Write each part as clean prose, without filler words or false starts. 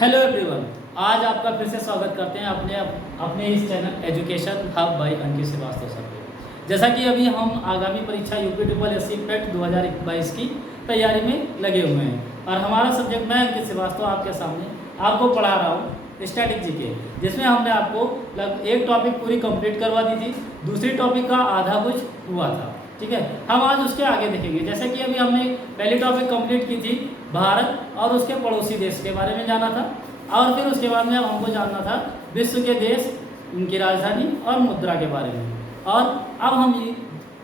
Hello everyone, आज आपका फिर से स्वागत करते हैं अपने अपने इस चैनल एजुकेशन हब बाय अंकित श्रीवास्तव सर पे। जैसा कि अभी हम आगामी परीक्षा यूपी ट्रिपल एस सी पेट 2022 की तैयारी में लगे हुए हैं और हमारा सब्जेक्ट मैं अंकित श्रीवास्तव आपके सामने आपको पढ़ा रहा हूँ स्टैटिक जीके, जिसमें हमने आपको एक टॉपिक पूरी कंप्लीट करवा दी थी, दूसरी टॉपिक का आधा कुछ हुआ था। ठीक है, हम आज उसके आगे देखेंगे। जैसे कि अभी हमने पहली टॉपिक कंप्लीट की थी, भारत और उसके पड़ोसी देश के बारे में जाना था, और फिर उसके बाद में हमको जानना था विश्व के देश, उनकी राजधानी और मुद्रा के बारे में। और अब हम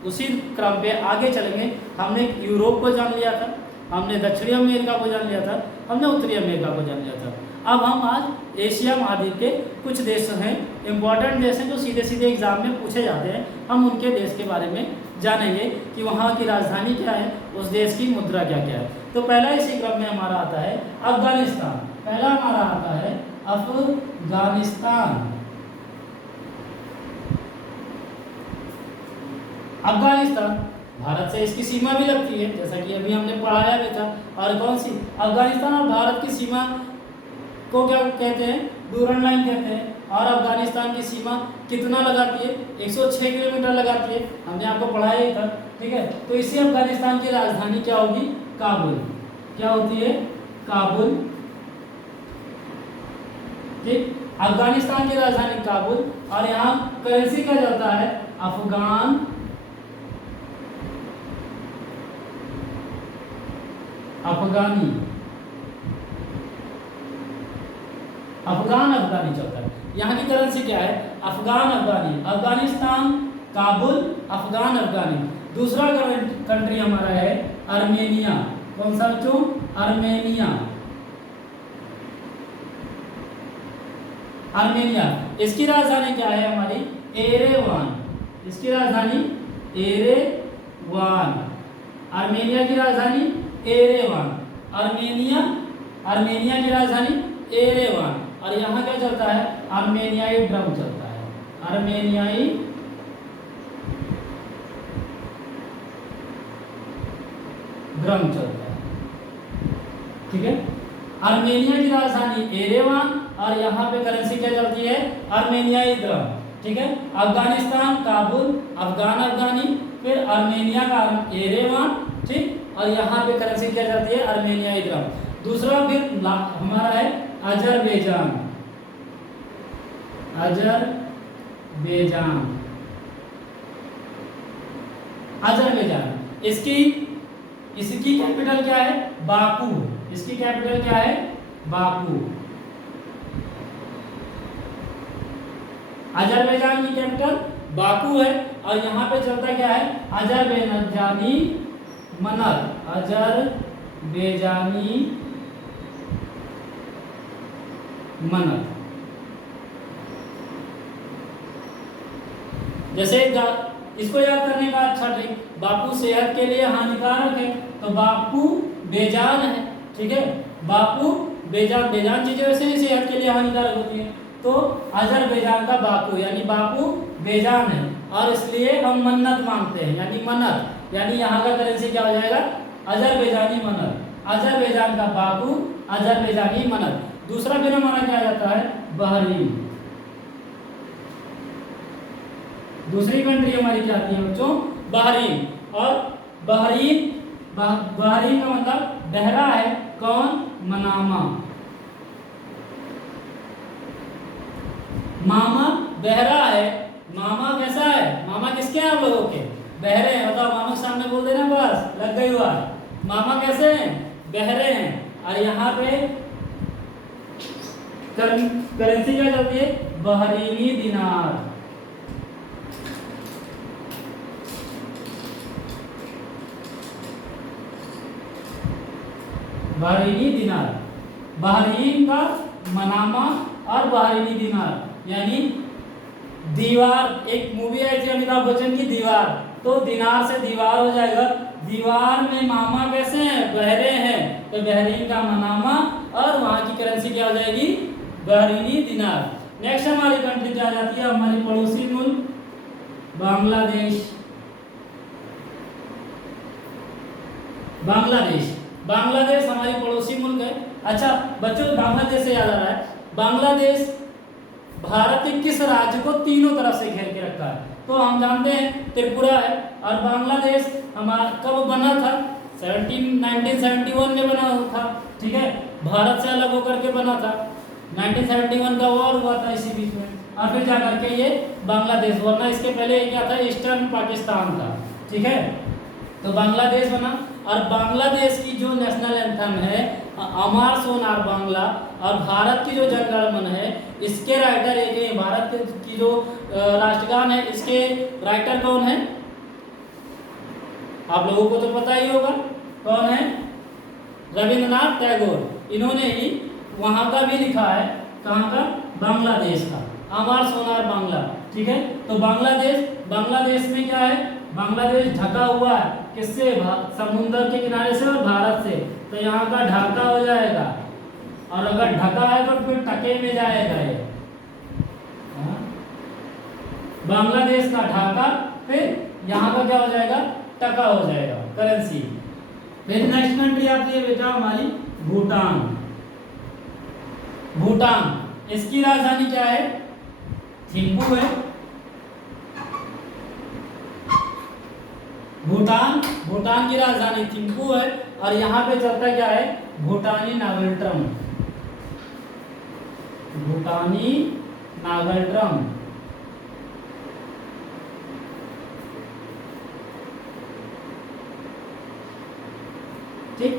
उसी क्रम पे आगे चलेंगे। हमने यूरोप को जान लिया था, हमने दक्षिणी अमेरिका को जान लिया था, हमने उत्तरी अमेरिका को जान लिया था। अब हम आज एशिया महाद्वीप के कुछ देश हैं, इंपॉर्टेंट देश हैं जो सीधे सीधे एग्जाम में पूछे जाते हैं, हम उनके देश के बारे में जानेंगे कि वहाँ की राजधानी क्या है, उस देश की मुद्रा क्या क्या है। तो पहला इसी क्रम में हमारा आता है अफगानिस्तान। पहला हमारा आता है अफगानिस्तान। अफगानिस्तान भारत से इसकी सीमा भी लगती है, जैसा कि अभी हमने पढ़ाया भी था। और कौन सी? अफगानिस्तान और भारत की सीमा को क्या कहते हैं? डूरन लाइन कहते हैं। और अफगानिस्तान की सीमा कितना लगाती है? 106 किलोमीटर लगाती है, हमने आपको पढ़ाया ही था। ठीक है, तो इसी अफगानिस्तान की राजधानी क्या होगी? काबुल। क्या होती है? काबुल। ठीक, अफगानिस्तान की राजधानी काबुल। और यहाँ करेंसी क्या चलता है? अफगान अफगानी अफगानी चलता है। यहाँ की करेंसी क्या है? अफगान अफगानी। अफगानिस्तान, काबुल, अफगान अफगानी। दूसरा कंट्री हमारा है आर्मेनिया। कौन सा बच्चों? आर्मेनिया। आर्मेनिया, इसकी राजधानी क्या है हमारी? एरेवान। इसकी राजधानी एरेवान। आर्मेनिया की राजधानी एरेवान। आर्मेनिया की राजधानी एरेवान। और यहाँ क्या चलता है? आर्मेनियाई ड्रम चलता है। आर्मेनियाई ड्रम चलता है। ठीक है, आर्मेनिया की राजधानी एरेवान और यहाँ पे करेंसी क्या चलती है? आर्मेनियाई ड्रम। ठीक है, अफगानिस्तान काबुल, अफगान अफगानी, फिर आर्मेनिया का एरेवान। ठीक, और यहाँ पे करेंसी क्या चलती है? आर्मेनियाई ड्रम। दूसरा फिर हमारा है अजरबैजान। अजरबैजान इसकी कैपिटल क्या है? बाकू। इसकी कैपिटल क्या है? बाकू। अजरबैजान की कैपिटल बाकू है। और यहाँ पे चलता क्या है? अजरबैजानी मनत। अजरबैजानी मनत। जैसे इसको याद करने का अच्छा ट्रिक, बाकू सेहत के लिए हानिकारक है, तो बाकू बेजान है। ठीक है, बाकू बेजान चीजें वैसे ही सेहत के लिए हानिकारक होती है। तो अजरबैजान का बाकू यानी बाकू बेजान है, और इसलिए हम मन्नत मांगते हैं, यानी मन्नत। यानी यहाँ का करेंसी क्या हो जाएगा? अजरबैजानी मनत। अजरबैजान का बाकू, अजरबैजानी मनत। दूसरा फिर हमारा क्या जाता है? बहरीन। दूसरी कंट्री हमारी क्या आती है बच्चों? बहरीन। और बहरीन का मतलब बहरा है। कौन? मनामा। मामा बहरा है। मामा कैसा है? मामा किसके हैं? आप लोगों के बहरे हैं। बताओ, मामा के सामने बोल देना, बस लग गई बात। मामा कैसे हैं? बहरे हैं। और यहाँ पे करेंसी क्या चलती है? बहरीनी दिनार। बहरीनी दिनार। बहरीन का मनामा और बहरीनी दिनार यानी दीवार। एक मूवी आई थी अमिताभ बच्चन की, दीवार, तो दिनार से दीवार हो जाएगा। दीवार में मामा कैसे हैं? बहरे हैं, तो बहरीन का मनामा और वहां की करेंसी क्या हो जाएगी? बहरीनी दिनार। नेक्स्ट हमारी कंट्री क्या आ जाती है? हमारी पड़ोसी मुल्क बांग्लादेश। बांग्लादेश हमारी पड़ोसी मुल्क है। अच्छा बच्चों, बांग्लादेश से याद आ रहा है, बांग्लादेश भारत के किस राज्य को तीनों तरफ से घेर के रखा है? तो हम जानते हैं त्रिपुरा है। और बांग्लादेश हमारा कब बना था? 1971 में बना हुआ था, ठीक है, भारत से अलग होकर के बना था। 1971 का वॉर हुआ था इसी बीच में, और फिर जाकर के ये बांग्लादेश, वरना इसके पहले ये क्या था? ईस्टर्न पाकिस्तान था, ठीक है। तो बांग्लादेश बना। और बांग्लादेश की जो नेशनल एंथम है अमर सोनार बांग्ला, और भारत की जो जनगणमन है इसके राइटर एक है, भारत की जो राष्ट्रगान है इसके राइटर कौन है? आप लोगों को तो पता ही होगा कौन है? रविंद्रनाथ टैगोर। इन्होंने ही वहां का भी लिखा है, कहाँ का? बांग्लादेश का, अमर सोनार बांग्ला, ठीक है। तो बांग्लादेश में क्या है? बांग्लादेश ढका हुआ है किससे? समुद्र के किनारे से और भारत से, तो यहाँ का ढाका हो जाएगा। और अगर ढका है तो फिर टके में जाएगा ये, बांग्लादेश का ढाका, फिर यहाँ का क्या हो जाएगा? टका हो जाएगा, करेंसी। फिर नेक्स्ट कंट्री आती है बेटा हमारी भूटान। भूटान, इसकी राजधानी क्या है? थिम्पू है। भूटान की राजधानी थिम्पू है। और यहाँ पे चलता क्या है? भूटानी नागल ड्रम। भूटानी नागल ड्रम, ठीक।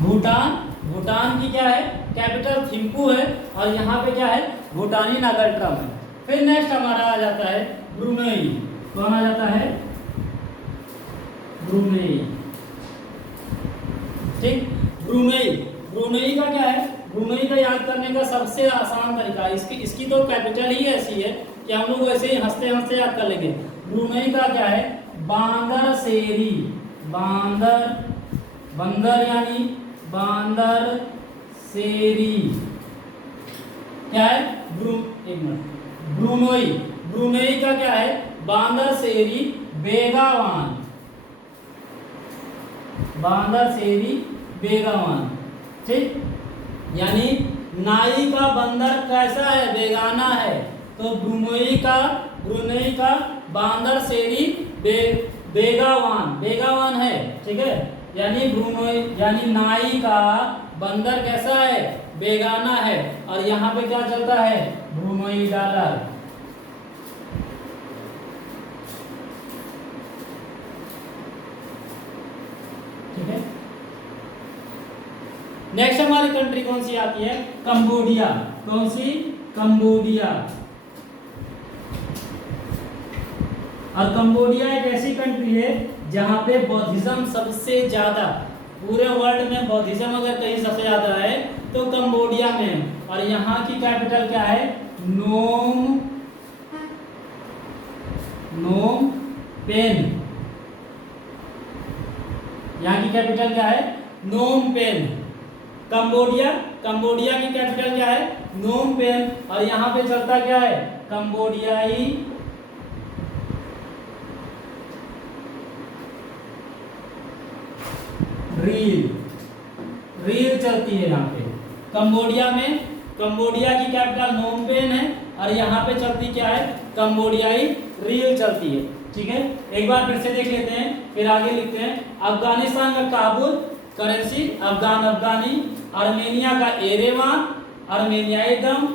भूटान की क्या है? कैपिटल थिम्पू है। और यहाँ पे क्या है? भूटानी नागल ड्रम है। फिर नेक्स्ट हमारा आ जाता है ब्रुनेई। कौन आ जाता है? ब्रुनेई, ठीक। ब्रुनेई का क्या है? ब्रुनेई का याद करने का सबसे आसान तरीका, इसकी तो कैपिटल ही ऐसी है कि हम लोग वैसे ही हंसते हंसते याद कर लेंगे। ब्रुनेई का क्या है? बांदरसेरी। बंदर यानी बांदरसेरी, क्या है? एक मिनट, ब्रुनेई का क्या है? बांदरसेरी बेगावान। ठीक। यानी नाई का बंदर कैसा है? बेगाना है। तो ब्रुनेई का बांदरसेरी बेगावान है, ठीक है। यानी नाई का बंदर कैसा है? बेगाना है। और यहाँ पे क्या चलता है? ब्रुनेई डॉलर, ठीक है। नेक्स्ट हमारी कंट्री कौन सी आती है? कंबोडिया। कौन सी? कंबोडिया। और कंबोडिया एक ऐसी कंट्री है जहां पे बौद्धिज्म सबसे ज्यादा, पूरे वर्ल्ड में बौद्धिज्म अगर कहीं सबसे ज्यादा है तो कंबोडिया में। और यहाँ की कैपिटल क्या है? Phnom Penh. यहाँ की कैपिटल क्या है? Phnom Penh. कंबोडिया की कैपिटल क्या है? Phnom Penh. और यहाँ पे चलता क्या है? कंबोडियाई रील चलती है यहाँ पे कंबोडिया में। कंबोडिया की कैपिटल नोम पेन है और यहाँ पे चलती क्या है? कंबोडियाई रील चलती है, ठीक है। एक बार फिर से देख लेते हैं, फिर आगे लिखते हैं। अफगानिस्तान का काबुल, करेंसी अफगानी। आर्मेनिया का एरेवान, आर्मेनियाई दम।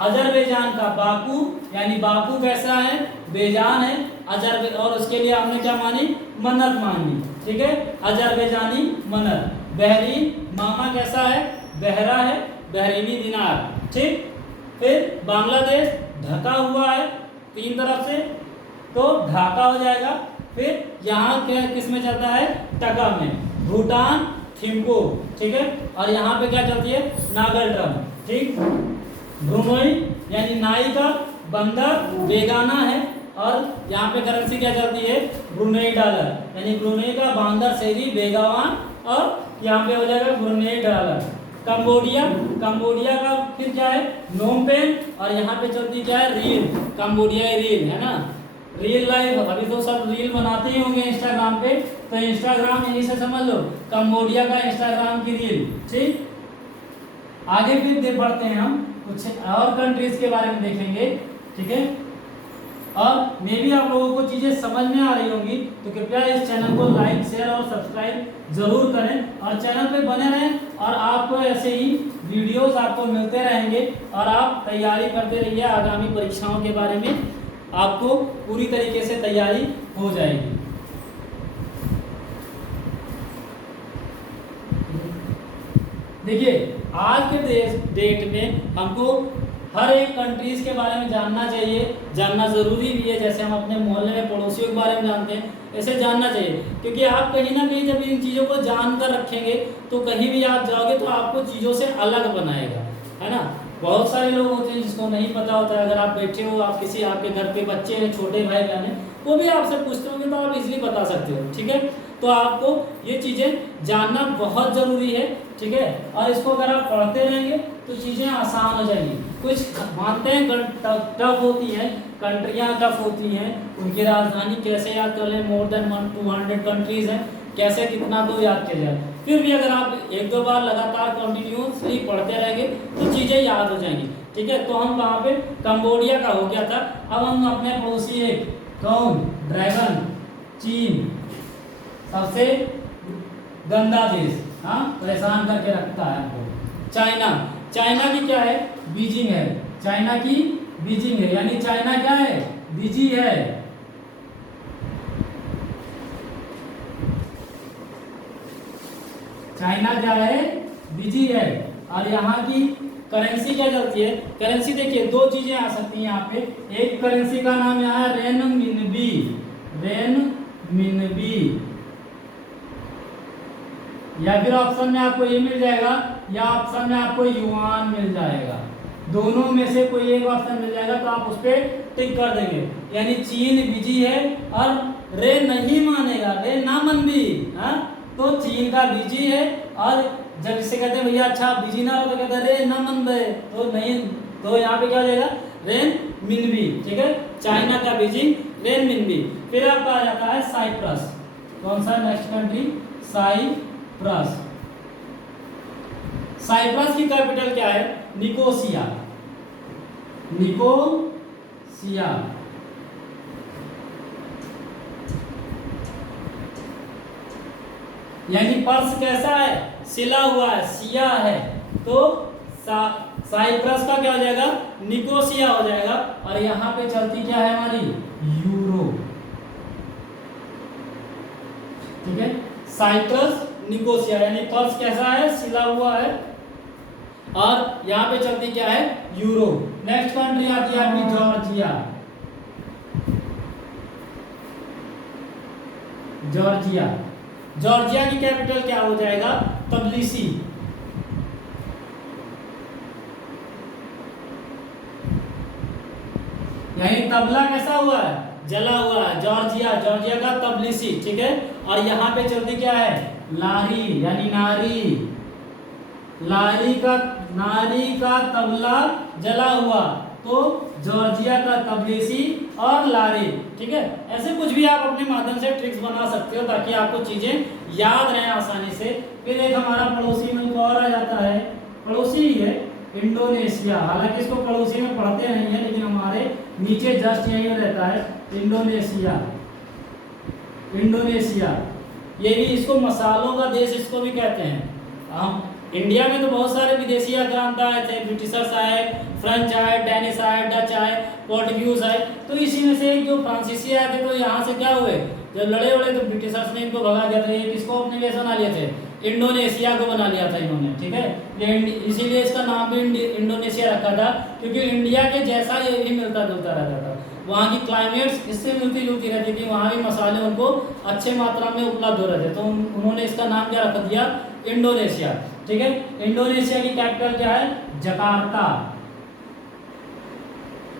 अजरबैजान का बाकू, यानी बाकू कैसा है? बेजान है। और उसके लिए हमने क्या मानी? मन्नत मानी, ठीक है, अजरबैजानी मन्नत। बहरीन, मामा कैसा है? बहरा है, बहरीनी दिनार, ठीक। फिर बांग्लादेश ढका हुआ है तीन तरफ से, तो ढाका हो जाएगा। फिर यहाँ किस में चलता है? टका में। भूटान थिम्पू, ठीक है। और यहाँ पे क्या चलती है? नागल ड्रम, ठीक। ब्रुनेई यानी नाई का बंदर बेगाना है। और यहाँ पे करेंसी क्या चलती है? ब्रुनेई डॉलर, यानी ब्रुनेई का बांदरसेरी बेगावान। और यहाँ पे हो जाएगा ब्रुनेई डॉलर। कंबोडिया का फिर क्या है? Phnom Penh. और यहाँ पे चलती क्या है? रील, कंबोडियाई रील, है ना। रील लाइव, अभी तो सब रील बनाते ही होंगे इंस्टाग्राम पे, तो इंस्टाग्राम यहीं से समझ लो, कंबोडिया का इंस्टाग्राम की रील, ठीक। आगे फिर दे बढ़ते हैं, हम कुछ और कंट्रीज के बारे में देखेंगे, ठीक है। और मे भी आप लोगों को चीज़ें समझ में आ रही होंगी, तो कृपया इस चैनल को लाइक शेयर और सब्सक्राइब जरूर करें और चैनल पे बने रहें, और आपको ऐसे ही वीडियोस आपको मिलते रहेंगे और आप तैयारी करते रहिए। आगामी परीक्षाओं के बारे में आपको पूरी तरीके से तैयारी हो जाएगी। देखिए, आज के डेट में हमको हर एक कंट्रीज के बारे में जानना चाहिए, जानना ज़रूरी भी है। जैसे हम अपने मोहल्ले में पड़ोसियों के बारे में जानते हैं, ऐसे जानना चाहिए, क्योंकि आप कहीं ना कहीं जब इन चीज़ों को जान कर रखेंगे तो कहीं भी आप जाओगे तो आपको चीज़ों से अलग बनाएगा, है ना। बहुत सारे लोग होते हैं जिसको नहीं पता होता है। अगर आप बैठे हो, आप किसी आपके घर पे बच्चे हैं, छोटे भाई बहन हैं, वो भी आपसे पूछते होंगे तो आप इजीली बता सकते हो, ठीक है। तो आपको ये चीज़ें जानना बहुत ज़रूरी है, ठीक है। और इसको अगर आप पढ़ते रहेंगे तो चीज़ें आसान हो जाएंगी। कुछ मानते हैं टफ होती है, कंट्रियाँ टफ होती हैं, उनकी राजधानी कैसे याद कर लें, मोर देन 200 कंट्रीज़ हैं, कैसे कितना को याद किया जाए। फिर भी अगर आप एक दो बार लगातार कंटिन्यूसली पढ़ते रहेंगे तो चीज़ें याद हो जाएंगी, ठीक है। तो हम वहाँ पे कंबोडिया का हो गया था। अब हम अपने पड़ोसी एक कौन, ड्रैगन, चीन, सबसे गंदा देश, हाँ, परेशान करके रखता है हमको, चाइना। चाइना की क्या है, बीजिंग है। चाइना की बीजिंग है, यानी चाइना क्या है, बिजी है। चाइना क्या है, बिजी है। और यहाँ की करेंसी क्या चलती है, करेंसी देखिए दो चीजें आ सकती हैं यहाँ पे। एक करेंसी का नाम यहाँ है रेनमिनबी, रेनमिनबी, या फिर ऑप्शन में आपको ये मिल जाएगा, या ऑप्शन में आपको युआन मिल जाएगा। दोनों में से कोई एक ऑप्शन मिल जाएगा तो आप उस पर टिक कर देंगे। यानी चीन बिजी है और रे नहीं मानेगा, रे ना मन भी, हाँ, तो चीन का बिजी है। और जब इसे कहते हैं भैया अच्छा बिजी ना हो तो कहते हैं रे ना मन बे, तो नहीं, तो यहाँ पे क्या हो जाएगा, रेन मिनबी, ठीक है। चाइना का बीजिंग, रेन मिनबी। फिर आपका आ जाता है साइप्रस। कौन सा नेक्स्ट कंट्री, साइप्रस। साइप्रस की कैपिटल क्या है, निकोसिया, निकोसिया। यानी पर्स कैसा है, सिला हुआ है, सिया है, तो साइप्रस का क्या हो जाएगा, निकोसिया हो जाएगा। और यहाँ पे चलती क्या है हमारी, यूरो, ठीक है। साइप्रस, निकोसिया, यानी पर्स कैसा है, सिला हुआ है, और यहाँ पे चलती क्या है, यूरो। नेक्स्ट कंट्री आती है आपकी जॉर्जिया, जॉर्जिया। जॉर्जिया की कैपिटल क्या हो जाएगा, तबिलिसी, यानी तबला कैसा हुआ है, जला हुआ है। जॉर्जिया, जॉर्जिया का तबिलिसी, ठीक है। और यहाँ पे चलती क्या है, लारी, यानी नारी, नारी का तबला जला हुआ, तो जॉर्जिया का तबलिसी और लारी, ठीक है। ऐसे कुछ भी आप अपने माध्यम से ट्रिक्स बना सकते हो ताकि आपको चीजें याद रहें आसानी से। फिर एक हमारा पड़ोसी मुल्क और आ जाता है, पड़ोसी ही है, इंडोनेशिया। हालांकि इसको पड़ोसी में पढ़ते नहीं है, लेकिन हमारे नीचे जस्ट यही रहता है, इंडोनेशिया, इंडोनेशिया। ये भी, इसको मसालों का देश इसको भी कहते हैं। हम इंडिया में तो बहुत सारे विदेशी आक्रांत आए थे, ब्रिटिशर्स आए, फ्रेंच आए, डेनिश आए, डच आए, पोर्टुगीज आए, तो इसी में से एक जो फ्रांसीसी आए थे, तो यहाँ से क्या हुए, जब लड़े उड़े तो ब्रिटिशर्स ने इनको भगा दिया था। ये किसको अपने देश बना लिए थे, इंडोनेशिया को बना लिया था इन्होंने, ठीक है। इसीलिए इसका नाम भी इंडोनेशिया रखा था, क्योंकि इंडिया के जैसा ये भी मिलता जुलता रहता था। वहाँ की क्लाइमेट्स इससे मिलती जुलती रहती थी, वहाँ भी मसाले उनको अच्छे मात्रा में उपलब्ध हो रहे थे, तो उन्होंने इसका नाम क्या रख दिया, इंडोनेशिया, ठीक है। इंडोनेशिया की कैपिटल क्या है, जकार्ता,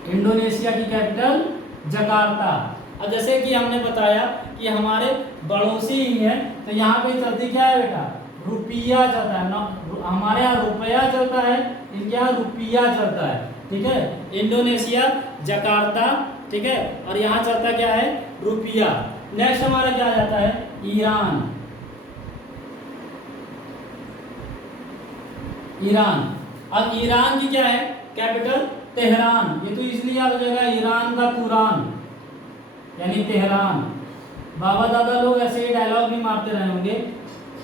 इंडोनेशिया की कैपिटल जकार्ता। अब जैसे कि हमने बताया कि हमारे पड़ोसी ही है, तो यहाँ पे चलती क्या है बेटा, रुपया चलता है ना, हमारे यहाँ रुपया चलता है, इनके यहाँ रुपया चलता है, ठीक है। इंडोनेशिया, जकार्ता, ठीक है। और यहाँ चलता क्या है, रुपया। नेक्स्ट हमारा क्या आ जाता है, ईरान, ईरान। अब ईरान की क्या है कैपिटल, तेहरान। ये तो इसलिए याद हो जाएगा, ईरान का तुरान यानी तेहरान। बाबा दादा लोग ऐसे ही डायलॉग भी मारते रहे होंगे,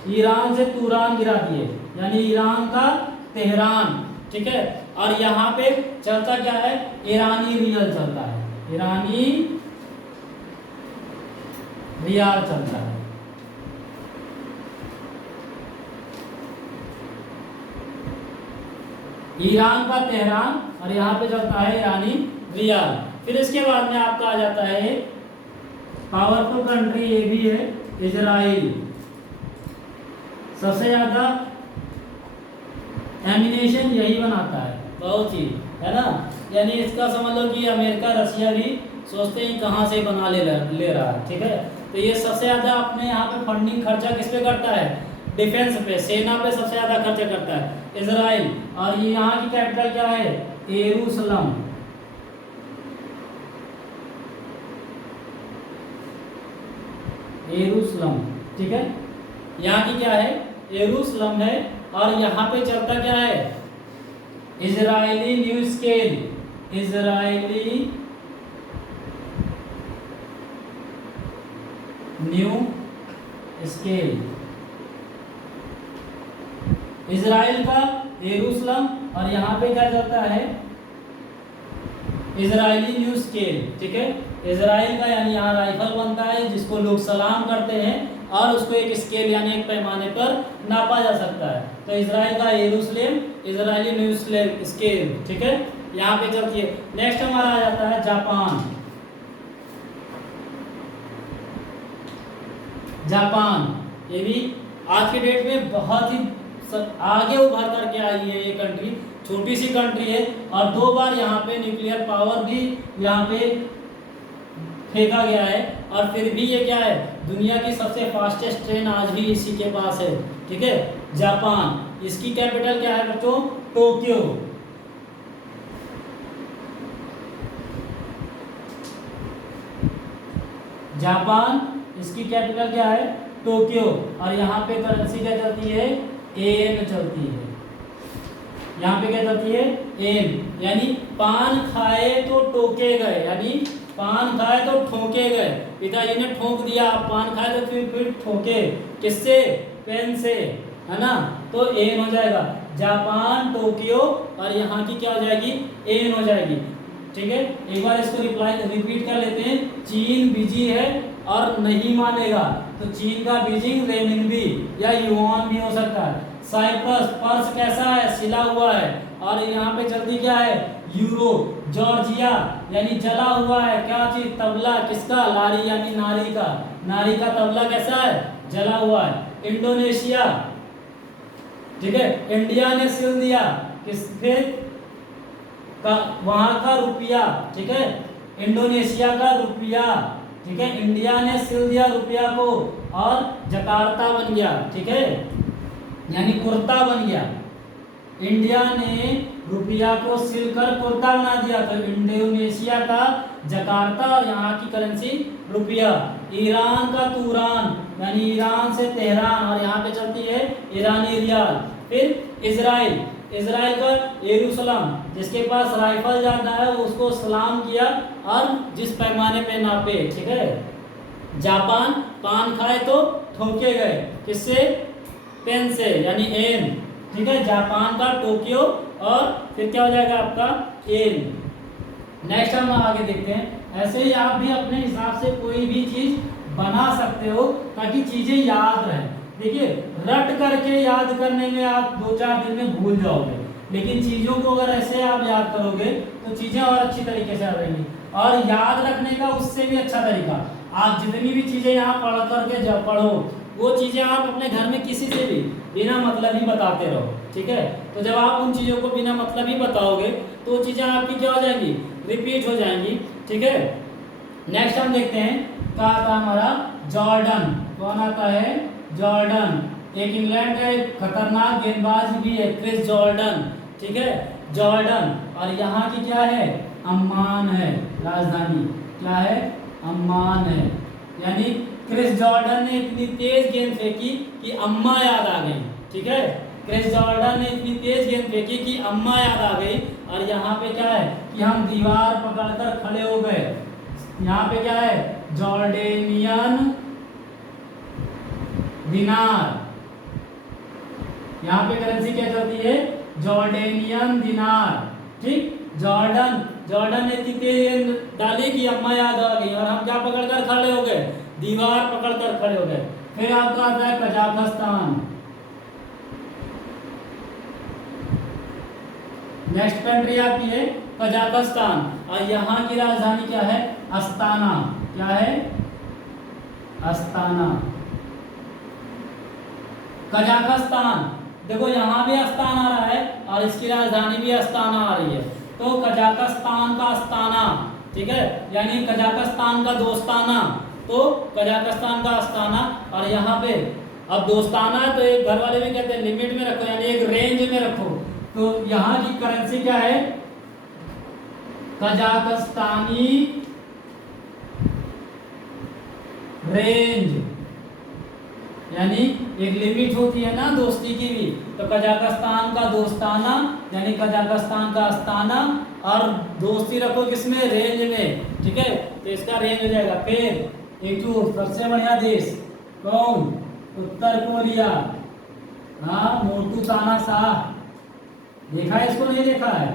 ईरान से तुरान गिरा दिए, यानी ईरान का तेहरान, ठीक है। और यहाँ पे चलता क्या है, ईरानी रियल चलता है, ईरानी रियाल चलता है। ईरान का तेहरान और यहाँ पे चलता है ईरानी रियाल। फिर इसके बाद में आपका आ जाता है पावरफुल कंट्री, ये भी है इजराइल। सबसे ज्यादा एमिनेशन यही बनाता है, बहुत ही, है ना। यानी इसका समझ लो कि अमेरिका रशिया भी सोचते हैं कहाँ से बना ले रहा है, ठीक है। तो ये सबसे ज़्यादा अपने यहाँ पे फंडिंग खर्चा किस पे करता है, डिफेंस पे, सेना पे सबसे ज़्यादा खर्चा करता है इजराइल। और ये यहाँ की कैपिटल क्या है, यरूशलेम। यरूशलेम, ठीक है, यहाँ की क्या है, यरूशलेम है। और यहाँ पे चलता क्या है, Israeli new scale, Israeli new scale, Israel का यरूशलेम। और यहाँ पे क्या चलता है, इजरायली न्यू स्केल, ठीक है। इजराइल का यानी यहाँ राइफल बनता है जिसको लोग सलाम करते हैं और उसको एक स्केल यानी एक पैमाने पर नापा जा सकता है। तो इजराइल का यरूशलेम, इजरायली न्यू स्केल, ठीक है, यहाँ पे चलती है। नेक्स्ट हमारा आ जाता है जापान। जापान ये भी आज के डेट में बहुत ही आगे उभर करके आई है। ये कंट्री छोटी सी कंट्री है और 2 बार यहाँ पे न्यूक्लियर पावर भी यहाँ पे फेंका गया है। और फिर भी ये क्या है, दुनिया की सबसे फास्टेस्ट ट्रेन आज भी इसी के पास है, ठीक है, जापान। इसकी कैपिटल क्या है बच्चों, टोक्यो। जापान, इसकी कैपिटल क्या है, टोक्यो। और यहाँ पे करेंसी क्या चलती है, एन चलती है। यहाँ पे क्या चलती है, एन। यानी पान खाए तो टोके गए, यानी पान खाए तो ठोके गए। पिताजी ने ठोक दिया, पान खाए तो फिर ठोके, किससे, पेन से, है ना। तो एन हो जाएगा, जापान, टोक्यो। और यहाँ की क्या हो जाएगी, एन हो जाएगी, ठीक है। एक बार इसको रिपीट कर लेते हैं। चीन बिजी है और नहीं मानेगा, तो चीन का बीजिंग रेमिनबी या युआन भी हो सकता है। साइप्रस, पर्स कैसा है, सिला हुआ है। और यहाँ पे चलती क्या है, यूरो। जॉर्जिया यानी जला हुआ है, क्या चीज, तबला, किसका, लारी यानी नारी का, नारी का तबला कैसा है, जला हुआ है। इंडोनेशिया, ठीक है, इंडिया ने सिल दिया, किस पे, का वहां का रुपया, ठीक है, इंडोनेशिया का रुपया, ठीक है। इंडिया ने सिल दिया रुपया को और जकार्ता बन गया, ठीक है, यानी कुर्ता बन गया। इंडिया ने रुपया को सिलकर कुर्ता बना दिया, तो इंडोनेशिया का जकार्ता और यहाँ की करेंसी रुपया। ईरान का तुरान यानी ईरान से तेहरान और यहाँ पे चलती है ईरानी रियाल। फिर इजराइल, इजराइल का यरूशलेम, जिसके पास राइफल ज़्यादा है वो उसको सलाम किया और जिस पैमाने पे नापे, ठीक है। जापान, पान खाए तो ठोके गए, किससे, पेन से, यानी एन, ठीक है। जापान का टोक्यो और फिर क्या हो जाएगा आपका, एन। नेक्स्ट हम आगे देखते हैं। ऐसे ही आप भी अपने हिसाब से कोई भी चीज बना सकते हो ताकि चीजें याद रहें। देखिए, रट करके याद करने में आप 2-4 दिन में भूल जाओगे, लेकिन चीजों को अगर ऐसे आप याद करोगे तो चीजें और अच्छी तरीके से आ रहेंगी। और याद रखने का उससे भी अच्छा तरीका, आप जितनी भी चीजें यहाँ पढ़ करके जब पढ़ो वो चीजें आप अपने घर में किसी से भी बिना मतलब ही बताते रहो, ठीक है। तो जब आप उन चीजों को बिना मतलब ही बताओगे तो वो चीजें आपकी क्या हो जाएंगी, रिपीट हो जाएंगी, ठीक है। नेक्स्ट हम देखते हैं क्या आता है हमारा, जॉर्डन। कौन आता है, जॉर्डन। एक इंग्लैंड का एक खतरनाक गेंदबाज भी है, क्रिस जॉर्डन, ठीक है, जॉर्डन। और यहाँ की क्या है, अम्मान है राजधानी, क्या है, अम्मान है। यानी क्रिस जॉर्डन ने इतनी तेज गेंद फेंकी कि अम्मा याद आ गई, ठीक है। क्रिस जॉर्डन ने इतनी तेज गेंद फेंकी कि अम्मा याद आ गई। और यहाँ पे क्या है कि हम दीवार पकड़कर खड़े हो गए। यहाँ पे क्या है, जॉर्डेनियन दिनार। यहाँ पे करेंसी क्या चलती है, जॉर्डेनियन दिनार। ठीक, जॉर्डन ने इतनी तेज डाली कि अम्मा याद आ गई और हम क्या पकड़कर खड़े हो गए, दीवार पकड़कर खड़े हो गए। फिर आपका आता है कजाकिस्तान। नेक्स्ट कंट्री आपकी है कजाकिस्तान और यहाँ की राजधानी क्या है, अस्ताना। क्या है, अस्ताना। कजाकिस्तान, देखो यहाँ भी अस्ताना आ रहा है और इसकी राजधानी भी अस्ताना आ रही है। तो कजाकिस्तान का अस्ताना, ठीक है, यानी कजाकिस्तान का दोस्ताना। तो कजाकिस्तान का अस्ताना। और यहाँ पे अब दोस्ताना है तो एक घर वाले भी कहते हैं लिमिट में रखो, यानी एक रेंज में रखो। तो यहाँ की करेंसी क्या है, कजाकिस्तानी रेंज, यानी एक लिमिट होती है ना दोस्ती की भी। तो कजाकिस्तान का दोस्ताना यानी कजाकिस्तान का अस्ताना, और दोस्ती रखो किसमें, रेंज में, ठीक है। तो इसका रेंज हो जाएगा। फिर एक सबसे बढ़िया देश कौन, उत्तर कोरिया। हाँ, मोटू तानाशाह, देखा है इसको, नहीं देखा है,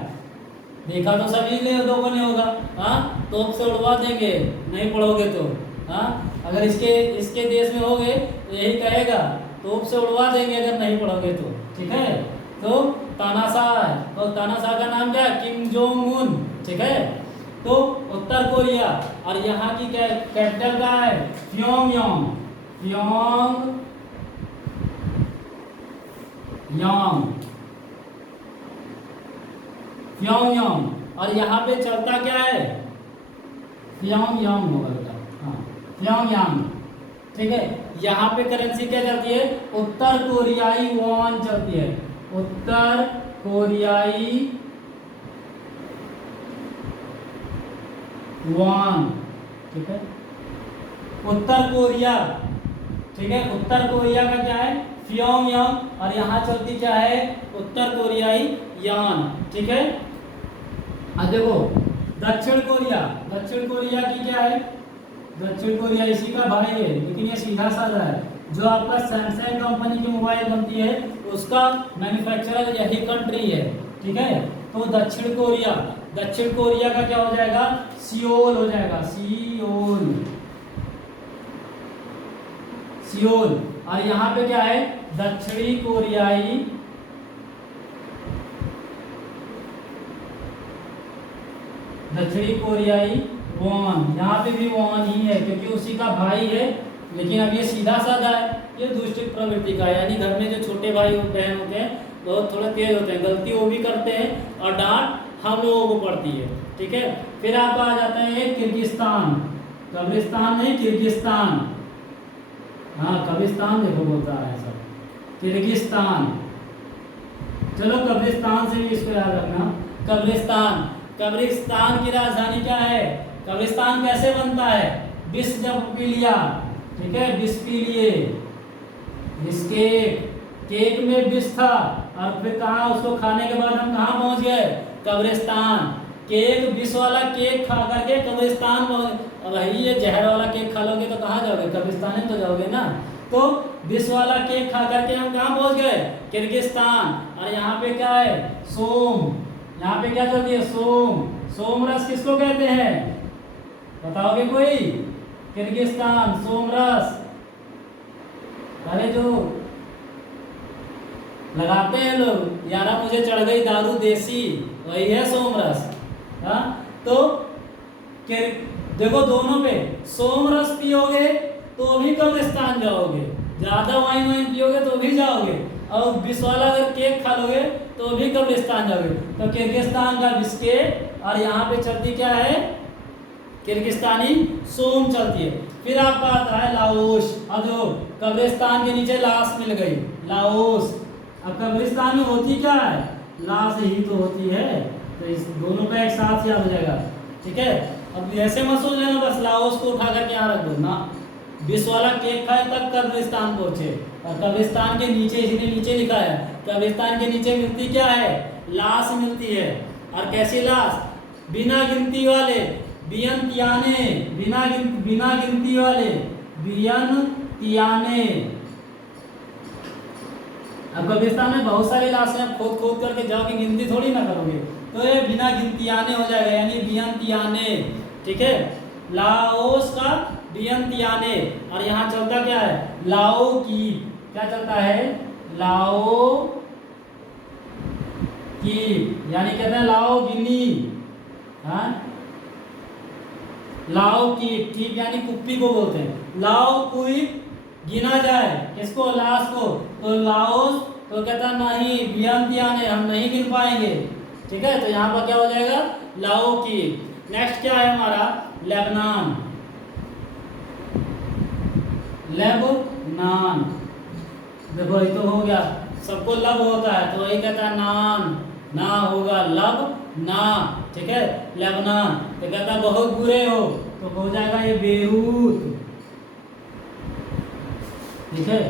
देखा तो सभी लोगों ने होगा। हाँ, तोप से उड़वा देंगे नहीं पढ़ोगे तो। हाँ, अगर इसके देश में होगे तो यही कहेगा, तोप से उड़वा देंगे अगर नहीं पढ़ोगे तो, ठीक है। तो तानाशाह, तो तानाशाह का नाम क्या है, किम जोंग उन, ठीक है। तो उत्तर कोरिया, और यहाँ की कैपिटल क्या है, प्योंगयांग। प्योंगयांग। और यहाँ पे चलता क्या है, प्योंगयांग होगा बेटा, हाँ प्योंगयांग, ठीक है। यहाँ पे करेंसी क्या चलती है, उत्तर कोरियाई वॉन चलती है, उत्तर कोरियाई वॉन, ठीक है। उत्तर कोरिया, ठीक है, उत्तर कोरिया का क्या है, प्योंगयांग, और यहाँ चलती क्या है, उत्तर कोरियाई यान, ठीक है। अब देखो दक्षिण कोरिया की क्या है, दक्षिण कोरिया इसी का भाई है, लेकिन ये सीधा साधा है। जो आपका सैमसंग कंपनी की मोबाइल बनती है उसका मैन्युफैक्चरर यही कंट्री है, ठीक है। तो दक्षिण कोरिया का क्या हो जाएगा, सियोल हो जाएगा, सियोल। और यहाँ पे क्या है, दक्षिणी कोरियाई वॉन। यहाँ पे भी वॉन ही है क्योंकि उसी का भाई है, लेकिन अब ये सीधा साधा है, ये दुष्ट प्रवृत्ति का है। यानी घर में जो छोटे भाई बहन होते हैं वो थोड़ा तेज होते हैं, गलती वो भी करते हैं और डांट हम लोगों को पड़ती है, ठीक है। फिर आप आ जाते हैं किर्गिस्तान, कब्रिस्तान नहीं किर्गिस्तान, हाँ कब्रिस्तान देखो बोलता है सब, किर्गिस्तान। चलो कब्रिस्तान से भी इसको याद रखना, कब्रिस्तान की राजधानी क्या है, कब्रिस्तान कैसे बनता है, बिस जब पी लिया, ठीक है, बिस पी लिए, बिस्केट, केक में बिस था, और फिर कहाँ उसको खाने के बाद हम कहाँ पहुंच गए, कब्रिस्तान। केक, बिस वाला केक खा करके कब्रिस्तान पहुंच, वही ये जहर वाला केक खा लोगे तो कहाँ जाओगे, कब्रिस्तान में तो जाओगे ना। तो बिस वाला केक खा करके हम कहाँ पहुंच गए, किर्गिस्तान। और यहाँ पे क्या है, सोम, यहाँ पे क्या चलती है, सोमरस किसको कहते हैं, बताओगे कोई, किर्गिस्तान, सोमरस। अरे जो लगाते हैं लोग, यारा मुझे चढ़ गई दारू देसी, वही है सोमरस। हाँ, तो देखो दोनों पे, सोमरस पियोगे तो भी कब्रिस्तान जाओगे, ज्यादा वाइन पियोगे तो भी जाओगे, और बिस वाला अगर केक खा लोगे तो भी कब्रिस्तान जाओगे। तो किर्गिस्तान का बिस्केट, और यहाँ पे चलती क्या है, किर्गिस्तानी सोम चलती है। फिर आपका आता है लाओस। अब जो कब्रिस्तान के नीचे लाश मिल गई, लाओस। अब कब्रिस्तान में होती क्या है, लाश ही तो होती है, तो इस दोनों का एक साथ याद हो जाएगा, ठीक है। अब ऐसे मत सोच लेना बस लाओस को उठा करके यहाँ रख दो ना, विष वाला केक खाए तब कब्रिस्तान पहुंचे। और कब्रिस्तान के नीचे, इसने नीचे लिखा है, कब्रिस्तान के नीचे मिलती क्या है? लाश मिलती है। और कैसी लाश? बिना गिनती वाले बियंतियाने, बिना गिनती वाले बियंतियाने। अब कब्रिस्तान में बहुत सारी लाशें हैं, खोद खोद करके जाओगे, गिनती थोड़ी ना करोगे, तो ये बिना गिनतियाने हो जाएगा, यानी बियंतियाने। ठीक है, लाओस का बियंतियाने। और यहाँ चलता क्या है? लाओ की, क्या चलता है? लाओ की, यानी कहते हैं लाओ गिनी। हाँ, लाओ की, ठीक, यानी कुप्पी को बोलते हैं। लाओ कोई गिना जाए, किसको? लाश को। तो लाओस तो कहता नहीं, बियंतियाने, हम नहीं गिन पाएंगे। ठीक है, तो यहाँ पर क्या हो जाएगा? लाओ की। नेक्स्ट क्या है हमारा? लेबनान। लेबनान, देखो ये तो हो गया, सबको लब होता है तो वही कहता है नान, ना होगा लब ना। ठीक है, लेबनान तो कहता है बहुत बुरे हो, तो हो जाएगा ये बेरूत। ठीक है,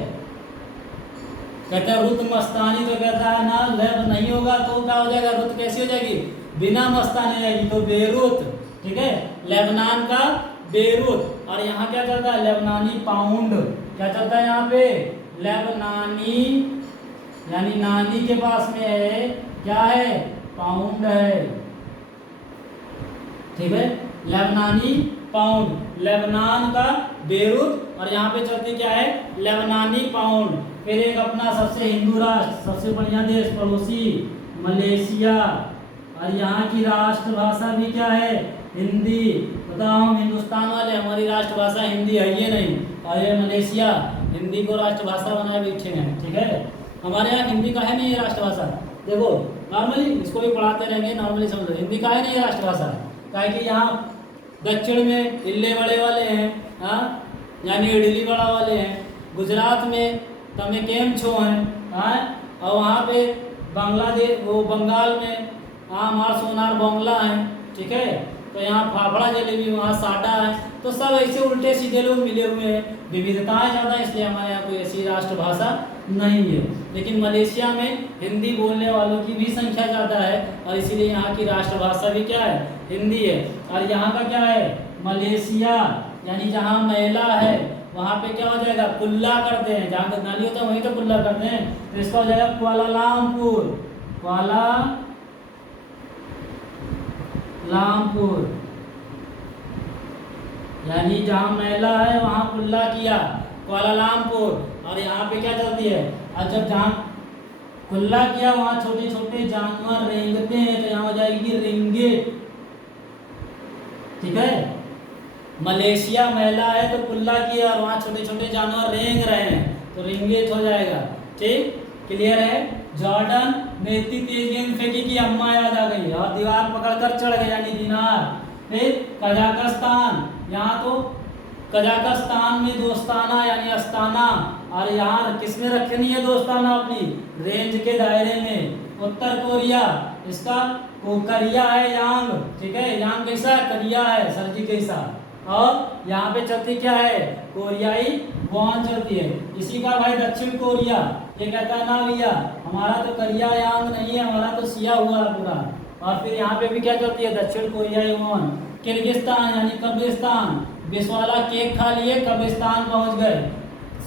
कहता है रुत मस्तानी, तो कहता है ना लेब नहीं होगा तो क्या हो जाएगा? रुत कैसी हो जाएगी? बिना मस्तानी जाएगी, तो बेरूत। ठीक है, लेबनान का बेरूत। और यहाँ क्या चलता है? लेबनानी पाउंड। क्या चलता है यहाँ पे? लेबनानी, यानी नानी के पास में है, क्या है? पाउंड है। ठीक है, लेबनानी पाउंड, लेबनान का बेरूत। और यहाँ पे चलती क्या है? लेबनानी पाउंड। फिर एक अपना सबसे हिंदू राष्ट्र, सबसे बढ़िया देश पड़ोसी मलेशिया। और यहाँ की राष्ट्रभाषा भी क्या है? हिंदी। बताओ, हम हिंदुस्तान वाले, हमारी राष्ट्रभाषा हिंदी है ये नहीं, और ये मलेशिया हिंदी को राष्ट्रभाषा बनाए बैठे हैं। ठीक है, हमारे यहाँ हिंदी का है नहीं ये राष्ट्रभाषा। देखो नॉर्मली इसको भी पढ़ाते रहेंगे, नॉर्मली समझो, हिंदी का है नहीं ये राष्ट्रभाषा। क्या कि यहाँ दक्षिण में इल्ले बड़े वाले हैं, हाँ, यानी इडली बड़ा वाले हैं। गुजरात में तमे केम छो हैं, हाँ, और वहाँ पे बांग्लादेश, वो बंगाल में हमार सोनार बांग्ला है। ठीक है, तो यहाँ फाफड़ा जलेबी, वहाँ साटा है। तो सब ऐसे उल्टे सीधे लोग मिले हुए हैं, विविधताएं ज़्यादा, इसलिए हमारे यहाँ कोई ऐसी राष्ट्रभाषा नहीं है। लेकिन मलेशिया में हिंदी बोलने वालों की भी संख्या ज़्यादा है, और इसीलिए यहाँ की राष्ट्रभाषा भी क्या है? हिंदी है। और यहाँ का क्या है? मलेशिया, यानी जहाँ महिला है वहाँ पे क्या हो जाएगा? कुल्ला करते हैं, जहाँ गंगाली होता है वहीं तो कुल्ला करते हैं, तो इसका हो जाएगा कुआलालंपुर। कुआलालंपुर, यानी जहाँ महिला है वहाँ कुल्ला किया, कुआलालंपुर। और यहाँ पे क्या चलती है? और जब जहाँ कुल्ला किया वहाँ छोटे छोटे जानवर रेंगते हैं, तो यहाँ हो जाएगी रिंगिट। ठीक है, मलेशिया महिला है तो कुल्ला किया और वहाँ छोटे छोटे जानवर रेंग रहे हैं, तो रिंगिट हो जाएगा। ठीक, क्लियर है? जॉर्डन में इतनी तेज गेंद फेंकी कि अम्मा याद आ गई और दीवार पकड़कर चढ़ गए, यानी दिनार। फिर कजाकिस्तान, यहाँ तो कजाकिस्तान में दोस्ताना यानी अस्ताना, और यहाँ किसमें रखनी है दोस्ताना? अपनी रेंज के दायरे में। उत्तर कोरिया, इसका करिया है यांग। ठीक है, यांग कैसा है? करिया है, सर्दी कैसा। और यहाँ पे चलती क्या है? कोरियाई वॉन चलती है। इसी का भाई दक्षिण कोरिया, ये कहता है ना भैया हमारा तो करिया यांग नहीं है, हमारा तो सिया हुआ है पूरा। और फिर यहाँ पे भी क्या चलती है? दक्षिण कोरियाई वॉन। किर्गिस्तान यानी कब्रिस्तान, विष वाला केक खा लिए, कब्रिस्तान पहुँच गए।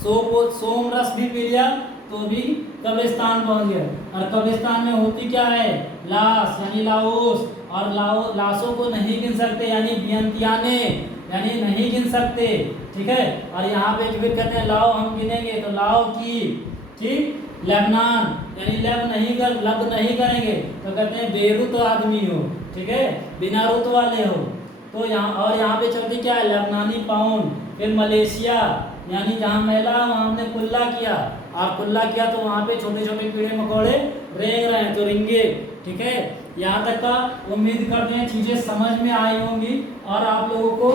सोम रस भी पी लिया तो भी कब्रिस्तान पहुँच गए। और कब्रिस्तान में होती क्या है? लाश, यानी लाओस। और लाशों को नहीं गिन सकते, यानी बियंतियाने, यानी नहीं गिन सकते। ठीक है, और यहाँ पे फिर कहते हैं लाओ हम गिनेंगे, तो लाओ की। ठीक, लेबनान यानी लब नहीं करेंगे, तो कहते हैं बेरुत आदमी हो। ठीक है, बिना रुत वाले हो। तो यहाँ, और यहाँ पे चलती क्या है? लेबनानी पाउंड। फिर मलेशिया, यानी जहाँ महिला वहाँ हमने कुल्ला किया, और कुल्ला किया तो वहाँ पे छोटे छोटे कीड़े मकोड़े रेंग रहे हैं, तो रिंगे। ठीक है, यहाँ तक का उम्मीद करते हैं चीज़ें समझ में आई होंगी और आप लोगों को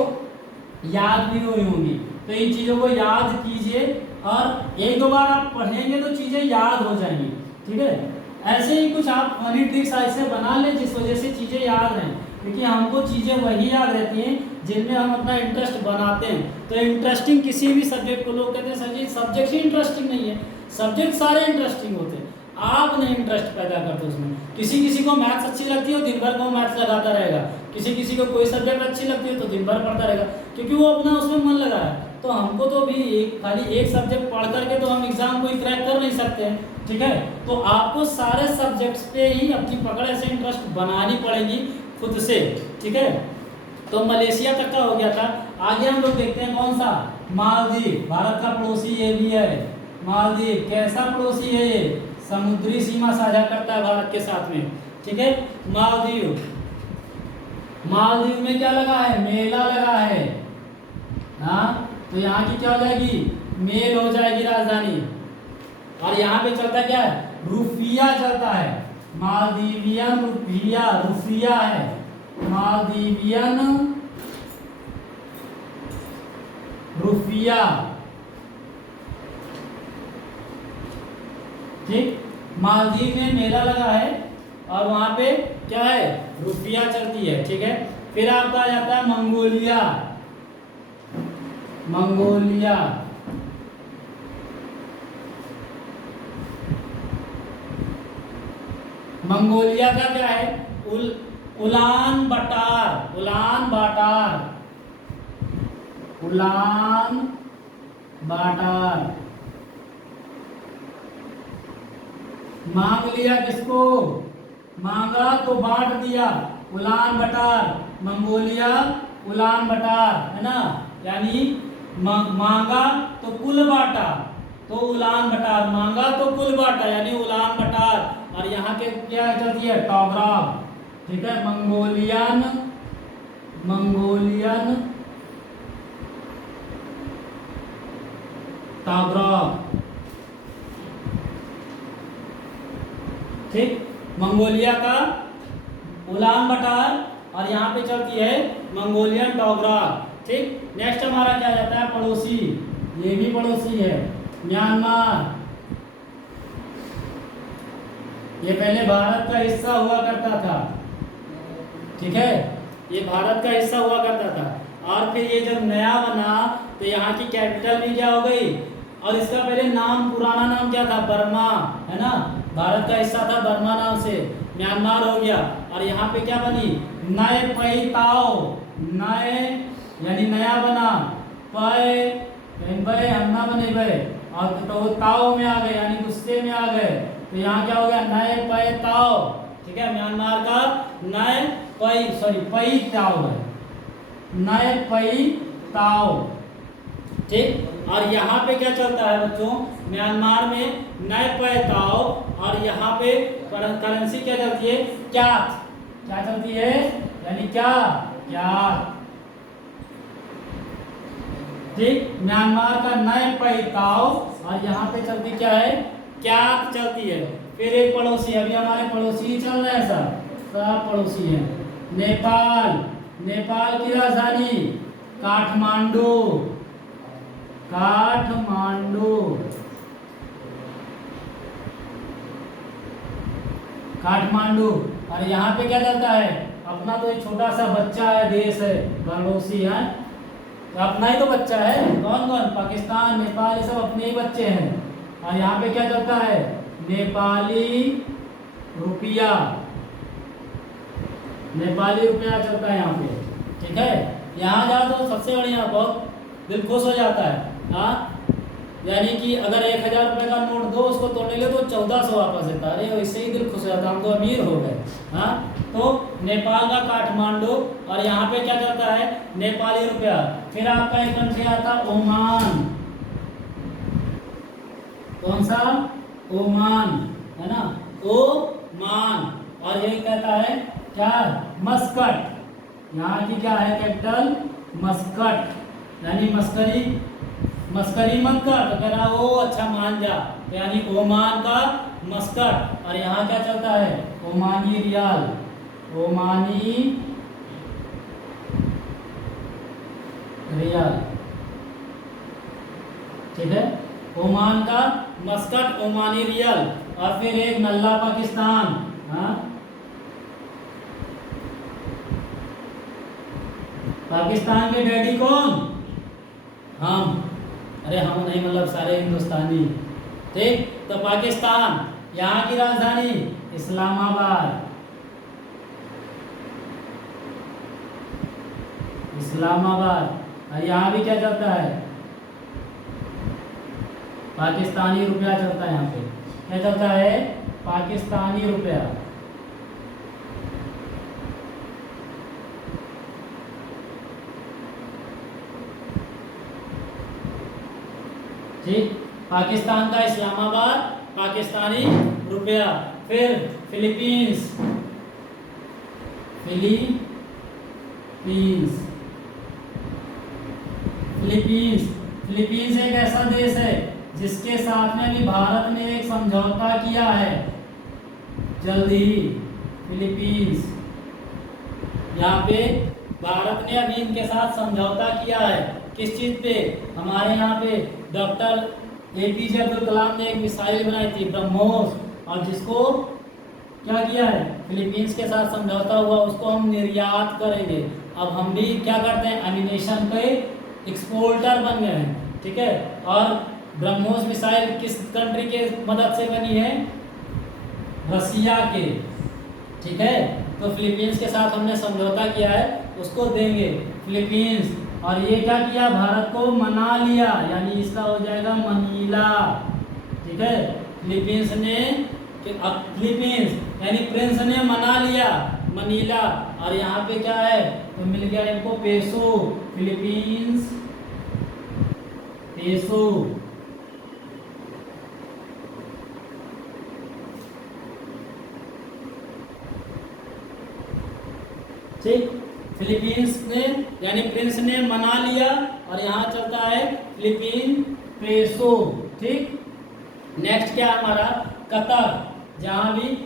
याद भी हुई होंगी। तो इन चीज़ों को याद कीजिए, और एक दो बार आप पढ़ेंगे तो चीज़ें याद हो जाएंगी। ठीक है, ऐसे ही कुछ आप फनी ट्रिक्स ऐसे बना लें जिस वजह से चीज़ें याद रहें। क्योंकि हमको चीज़ें वही याद रहती हैं जिनमें हम अपना इंटरेस्ट बनाते हैं। तो इंटरेस्टिंग किसी भी सब्जेक्ट को लोग कहते हैं सर जी सब्जेक्ट ही इंटरेस्टिंग नहीं है, सब्जेक्ट सारे इंटरेस्टिंग होते हैं, आप नहीं इंटरेस्ट पैदा करते उसमें। किसी किसी को मैथ्स अच्छी लगती है, दिन भर को मैथ्स लगाता रहेगा, किसी किसी को कोई सब्जेक्ट अच्छी लगती है तो दिन भर पढ़ता रहेगा, क्योंकि वो अपना उसमें मन लगा है। तो हमको तो भी खाली एक सब्जेक्ट पढ़ करके तो हम एग्जाम को क्रैक कर नहीं सकते हैं, ठीक है। तो आपको सारे सब्जेक्ट्स पे ही अपनी पकड़ ऐसे इंटरेस्ट बनानी पड़ेगी खुद से, ठीक है। तो मलेशिया तक का हो गया था। आगे हम लोग देखते हैं कौन सा, मालदीव, भारत का पड़ोसी ये भी है। मालदीव कैसा पड़ोसी है ये, समुद्री सीमा साझा करता है भारत के साथ में, ठीक है। मालदीव, मालदीव में क्या लगा है, मेला लगा है, हाँ। तो यहाँ की क्या हो जाएगी, मेल हो जाएगी राजधानी। और यहाँ पे चलता क्या है, रुपया चलता है, मालदीवियन रुपया, रुपया है, मालदीवियन रुपया, ठीक। मालदीव में मेला लगा है और वहां पे क्या है, रुपया चलती है, ठीक है। फिर आपका आ जाता है मंगोलिया, मंगोलिया, मंगोलिया का क्या है, उलान बटार, उलान बाटार, उलान बाटार। मांग लिया किसको, मांगा तो बांट दिया, उलान बटार, मंगोलिया उलान बटार, है ना। यानी मांगा तो कुल बांटा, तो उलान बटार, मांगा तो कुल बांटा यानी उलान बटार। और यहाँ के क्या चलती है, टॉग्राफ, ठीक है। मंगोलियन, मंगोलियन टॉग्राफ, ठीक। मंगोलिया का उलान बटार और यहाँ पे चलती है मंगोलियन टॉग्राफ, ठीक। नेक्स्ट हमारा क्या जाता है, पड़ोसी, ये भी पड़ोसी है, म्यांमार। ये पहले भारत का हिस्सा हुआ करता था, ठीक है, ये भारत का हिस्सा हुआ करता था। और फिर ये जब नया बना तो यहाँ की कैपिटल भी क्या हो गई, और इसका पहले नाम, पुराना नाम क्या था, बर्मा, है ना। भारत का हिस्सा था बर्मा नाम से, म्यांमार हो गया। और यहाँ पे क्या बनी, नए पई ताओ, नए यानी नया बना, पय पय हन्ना बने गए और तो ताओ में आ गए यानी गुस्से में आ गए। तो यहाँ क्या हो गया, नए पय ताओ, ठीक है। म्यांमार का नए पई, सॉरी पई ताओ है, नए पई ताओ, ठीक। और यहाँ पे क्या चलता है बच्चों, म्यांमार में नए पय ताओ, और यहाँ पे करेंसी क्या चलती है, क्यात, क्या चलती है, यानी क्या, क्यात, ठीक। म्यांमार का नए पई ताओ और यहाँ पे चलती क्या है, क्यात चलती है। फिर एक पड़ोसी, अभी हमारे पड़ोसी ही चल रहे हैं सब पड़ोसी हैं। नेपाल, नेपाल की राजधानी काठमांडू, काठमांडू, काठमांडू। और यहाँ पे क्या चलता है, अपना तो एक छोटा सा बच्चा है, देश है, पड़ोसी है, तो अपना ही तो बच्चा है। कौन कौन, पाकिस्तान, नेपाल, ये सब अपने ही बच्चे हैं। और यहाँ पे क्या चलता है, नेपाली रुपया, नेपाली रुपया चलता है यहाँ पे, ठीक है। यहाँ जाओ तो सबसे बढ़िया, बहुत दिल खुश हो जाता है, हाँ। यानी कि अगर 1000 रुपये का नोट दो, उसको तोड़ने ले तो 1400 वापस देता है, अरे इससे ही दिल खुश हो जाता, हम तो अमीर हो गए, हाँ। तो नेपाल का काठमांडू और यहाँ पे क्या चलता है, नेपाली रुपया। फिर आपका एक कंट्री आता है ओमान, कौन सा, ओमान, है ना, ओमान। और ये कहता है क्या, मस्कट, यहाँ की क्या है कैपिटल, मस्कट, यानी मस्करी, मस्करी मत कर तो कह रहा वो अच्छा मान जा, तो यानी ओमान का मस्कट। और यहाँ क्या चलता है, ओमानी रियाल, ओमानी रियाल, ठीक है। ओमान का मस्कट, ओमानी रियल। और फिर एक नल्ला पाकिस्तान, हाँ, पाकिस्तान के डैडी कौन? हम। अरे हम नहीं, मतलब सारे हिंदुस्तानी। ठीक, तो पाकिस्तान, यहाँ की राजधानी इस्लामाबाद। इस्लामाबाद। और यहाँ भी क्या चलता है? पाकिस्तानी रुपया चलता है। यहाँ पे क्या चलता है? पाकिस्तानी रुपया। ठीक, पाकिस्तान का इस्लामाबाद, पाकिस्तानी रुपया। फिर फिलीपींस। फिलीपींस फिलीपींस एक ऐसा देश है जिसके साथ में भी भारत ने एक समझौता किया है जल्द ही। फिलीपींस, यहाँ पे भारत ने अभी इनके साथ समझौता किया है। किस चीज पे? हमारे यहाँ पे डॉक्टर APJ अब्दुल कलाम ने एक मिसाइल बनाई थी ब्रह्मोस, और जिसको क्या किया है? फिलीपींस के साथ समझौता हुआ, उसको हम निर्यात करेंगे। अब हम भी क्या करते हैं? एमिनेशन के एक्सपोर्टर बन गए हैं। ठीक है, और ब्रह्मोस मिसाइल किस कंट्री के मदद से बनी है? रसिया के। ठीक है, तो फिलीपींस के साथ हमने समझौता किया है, उसको देंगे फिलीपींस। और ये क्या किया? भारत को मना लिया, यानी इसका हो जाएगा मनीला। ठीक है, फिलीपींस ने, अब फिलीपींस यानी प्रिंस ने मना लिया मनीला। और यहाँ पे क्या है? तो मिल गया इनको पेसो। Philippines peso. ठीक, फिलीपींस ने यानी प्रिंस ने मना लिया, और यहाँ चलता है फिलीपीन पेसो। ठीक, नेक्स्ट क्या है हमारा? कतर, जहाँ भी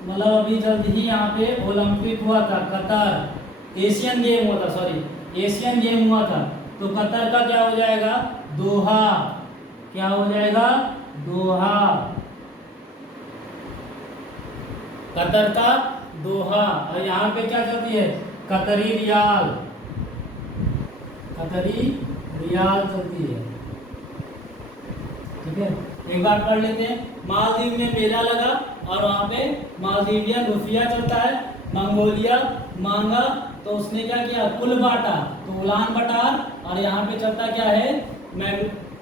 मतलब अभी जल्द ही यहाँ पे ओलंपिक हुआ था। कतर एशियन गेम हुआ था, सॉरी एशियन गेम हुआ था। तो कतर का क्या हो जाएगा? दोहा। क्या हो जाएगा? दोहा। कतर का दोहा। और यहाँ पे क्या चलती है? कतरी रियाल। कतरी रियाल चलती है। ठीक है, एक बार पढ़ लेते हैं। मालदीव में मेला लगा, और वहाँ पे मालदीवियन रुपया चलता है। मंगोलिया मांगा, तो उसने क्या किया? कुल बांटा, तो उलान बटार। और यहाँ पे चलता क्या है?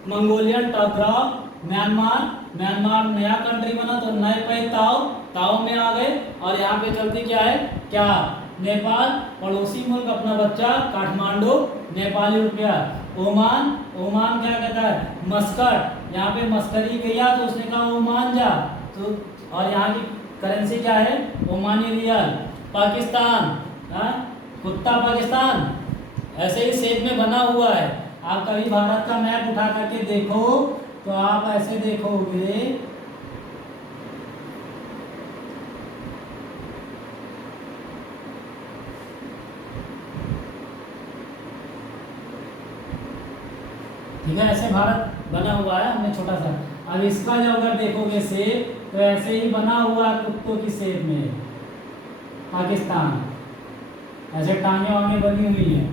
मंगोलियन टकराव। म्यांमार नया कंट्री बना, तो नए पे ताओ में आ गए। और यहाँ पे चलती क्या है? क्या? नेपाल पड़ोसी मुल्क, अपना बच्चा काठमांडू, नेपाली रुपया। ओमान क्या कहता है? मस्कट, यहाँ पे मस्करी गया तो उसने कहा ओमान जा, तो और यहाँ की करेंसी क्या है? ओमानी रियाल। पाकिस्तान, कुत्ता पाकिस्तान ऐसे ही शेप में बना हुआ है। आप कभी भारत का मैप उठा करके देखो तो आप ऐसे देखोगे, ठीक है, ऐसे भारत बना हुआ है हमने छोटा सा। अब इसका जो अगर देखोगे शेप, तो ऐसे ही बना हुआ है कुत्तों की शेप में पाकिस्तान। ऐसे टांगे वांगे बनी हुई है,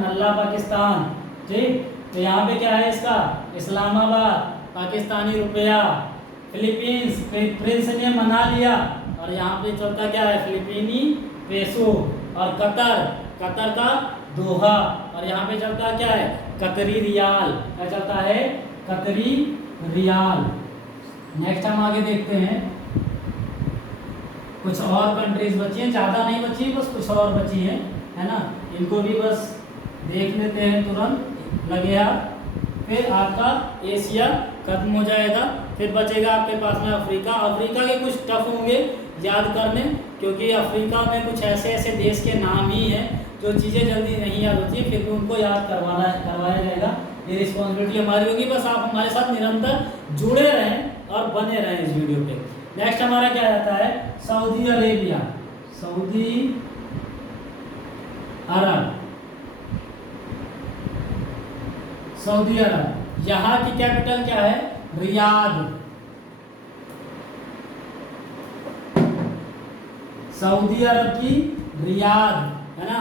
नल्ला पाकिस्तान। ठीक, तो यहाँ पे क्या है इसका? इस्लामाबाद, पाकिस्तानी रुपया। फिलीपींस प्रिंस ने मना लिया, और यहाँ पे चलता क्या है? फिलीपीनी पेसो। और कतर का दोहा, और यहाँ पे चलता क्या है? कतरी रियाल। क्या चलता है? कतरी रियाल। नेक्स्ट हम आगे देखते हैं। कुछ और कंट्रीज बची हैं, ज़्यादा नहीं बची, बस कुछ और बची हैं, है ना। इनको भी बस देख लेते हैं, तुरंत लगे आप। फिर आपका एशिया खत्म हो जाएगा, फिर बचेगा आपके पास में अफ्रीका। अफ्रीका के कुछ टफ होंगे याद करने, क्योंकि अफ्रीका में कुछ ऐसे देश के नाम ही हैं जो चीज़ें जल्दी नहीं याद होती, फिर भी उनको याद करवाया जाएगा। ये रिस्पॉन्सिबिलिटी हमारी होगी, बस आप हमारे साथ निरंतर जुड़े रहें और बने रहें इस वीडियो पे। नेक्स्ट हमारा क्या रहता है? Saudi Arabia. सऊदी अरब, सऊदी अरब, यहाँ की कैपिटल क्या है? रियाद। सऊदी अरब की रियाद। है ना।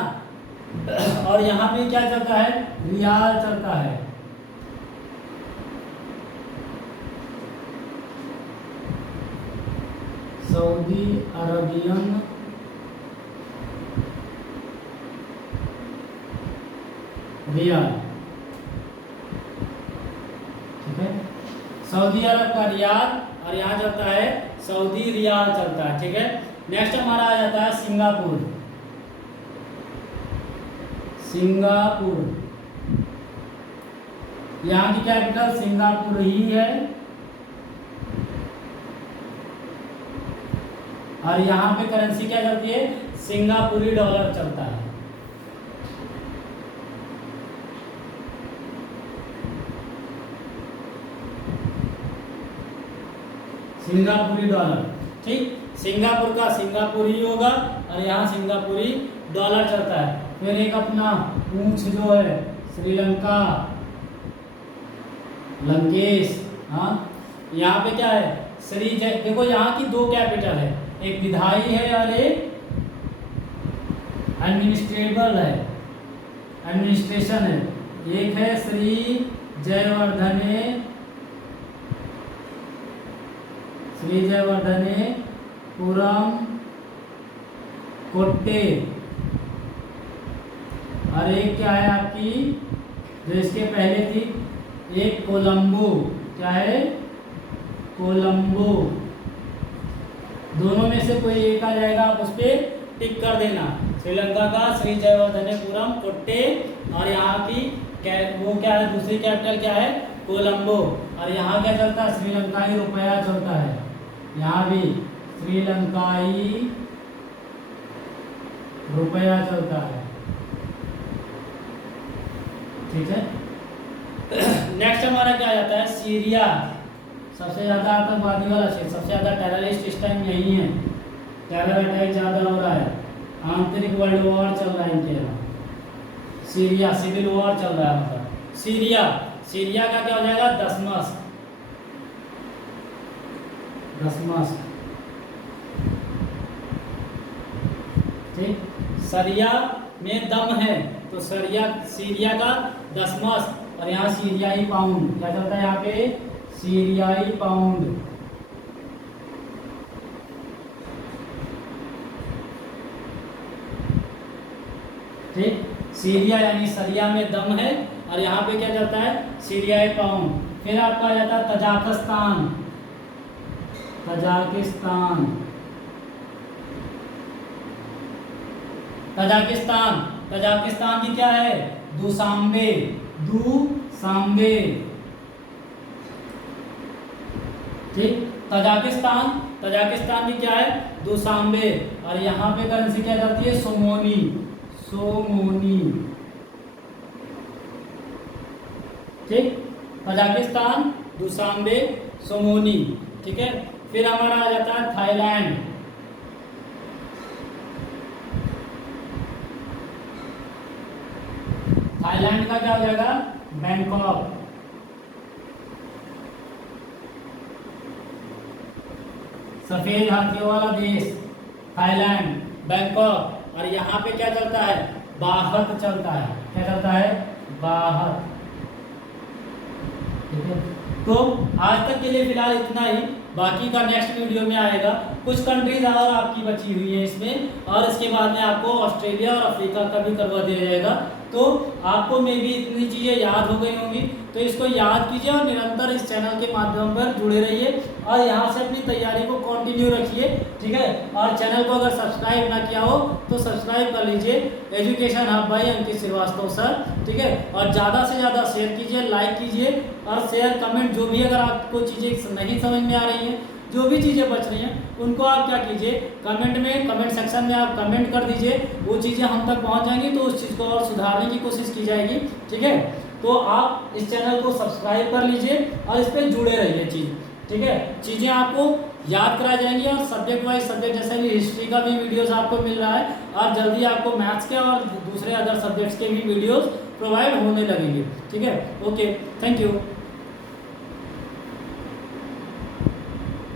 और यहाँ पे क्या चलता है, रियाल चलता है। सऊदी अरबियन रियाल, ठीक है। सऊदी अरब का रियाल और यहाँ चलता है सऊदी रियाल चलता है, ठीक है। नेक्स्ट हमारा आ जाता है सिंगापुर। सिंगापुर, यहाँ की कैपिटल सिंगापुर ही है और यहाँ पे करेंसी क्या चलती है, सिंगापुरी डॉलर चलता है। सिंगापुरी डॉलर, ठीक। सिंगापुर का सिंगापुरी होगा और यहाँ सिंगापुरी डॉलर चलता है। फिर एक अपना पूंछ जो है श्रीलंका, लंकेश, हाँ। यहाँ पे क्या है, श्री जय। देखो यहाँ की दो कैपिटल है, एक विधायी है और एक एडमिनिस्ट्रेबल है, एडमिनिस्ट्रेशन है। एक है श्री जयवर्धने, श्री जयवर्धने पुरम कोट्टे, और एक क्या है आपकी जो इसके पहले थी, एक कोलंबो। क्या है, कोलंबो। दोनों में से कोई एक आ जाएगा, आप उस पर टिक कर देना। श्रीलंका का श्री जयवर्धनेपुरम कोट्टे और यहाँ की वो क्या है, दूसरी कैपिटल क्या है, कोलंबो। और यहाँ क्या चलता है, श्रीलंकाई रुपया चलता है। यहाँ भी श्रीलंकाई रुपया चलता है, ठीक है। नेक्स्ट हमारा क्या आ जाता है, सीरिया। सबसे ज़्यादा आतंकवादी वाला क्षेत्र, सबसे ज़्यादा टेररिस्ट इस टाइम यही है, टेरर अटैक ज़्यादा हो रहा है, आंतरिक वर्ल्ड वॉर चल रहा है इनके यहाँ। सीरिया, सिविल वॉर चल रहा है मतलब। सीरिया, सीरिया का क्या हो जाएगा, दशमस, दशमस, ठीक। सरिया में दम है तो सरिया, सीरिया का दशमस, और यहाँ सीरियाई पाउंड क्या चलता है, यहाँ पे सीरियाई पाउंड, ठीक। सीरिया यानी सरिया में दम है और यहाँ पे क्या चलता है, सीरियाई पाउंड। फिर आपका आ जाता है तजाकिस्तान, तजाकिस्तान, तजाकिस्तान, तजाकिस्तान की क्या है, दुशांबे, दुशांबे, ठीक। तजाकिस्तान, तजाकिस्तान की क्या है, दुशांबे, और यहाँ पे करेंसी क्या चलती है, सोमोनी, सोमोनी, ठीक। तजाकिस्तान, दुशांबे, सोमोनी, ठीक है। फिर हमारा आ जाता है थाईलैंड, थाईलैंड का क्या हो जाएगा, बैंकॉक, सफेद हाथियों वाला देश थाईलैंड, बैंकॉक। और यहाँ पे क्या चलता है, बाहत चलता है। क्या चलता है, बाहत, ठीक है। तो आज तक के लिए फिलहाल इतना ही, बाकी का नेक्स्ट वीडियो में आएगा। कुछ कंट्रीज और आपकी बची हुई है इसमें, और इसके बाद में आपको ऑस्ट्रेलिया और अफ्रीका का भी करवा दिया जाएगा। तो आपको मे भी इतनी चीज़ें याद हो गई होंगी, तो इसको याद कीजिए और निरंतर इस चैनल के माध्यम पर जुड़े रहिए और यहाँ से अपनी तैयारी को कंटिन्यू रखिए, ठीक है। और चैनल को अगर सब्सक्राइब ना किया हो तो सब्सक्राइब कर लीजिए, एजुकेशन हब बाय अंकित श्रीवास्तव सर, ठीक है। और ज़्यादा से ज़्यादा शेयर कीजिए, लाइक कीजिए और शेयर कमेंट, जो भी अगर आपको चीज़ें नहीं समझ में आ रही हैं, जो भी चीज़ें बच रही हैं, उनको आप क्या कीजिए, कमेंट में, कमेंट सेक्शन में आप कमेंट कर दीजिए। वो चीज़ें हम तक पहुंच जाएंगी तो उस चीज़ को और सुधारने की कोशिश की जाएगी, ठीक है। तो आप इस चैनल को सब्सक्राइब कर लीजिए और इस पर जुड़े रहिए ठीक है। चीज़ें आपको याद कराई जाएंगी और सब्जेक्ट वाइज सब्जेक्ट, जैसे भी हिस्ट्री का भी वीडियोस आपको मिल रहा है और जल्दी आपको मैथ्स के और दूसरे अदर सब्जेक्ट्स के भी वीडियोस प्रोवाइड होने लगेंगे, ठीक है। Okay, thank you.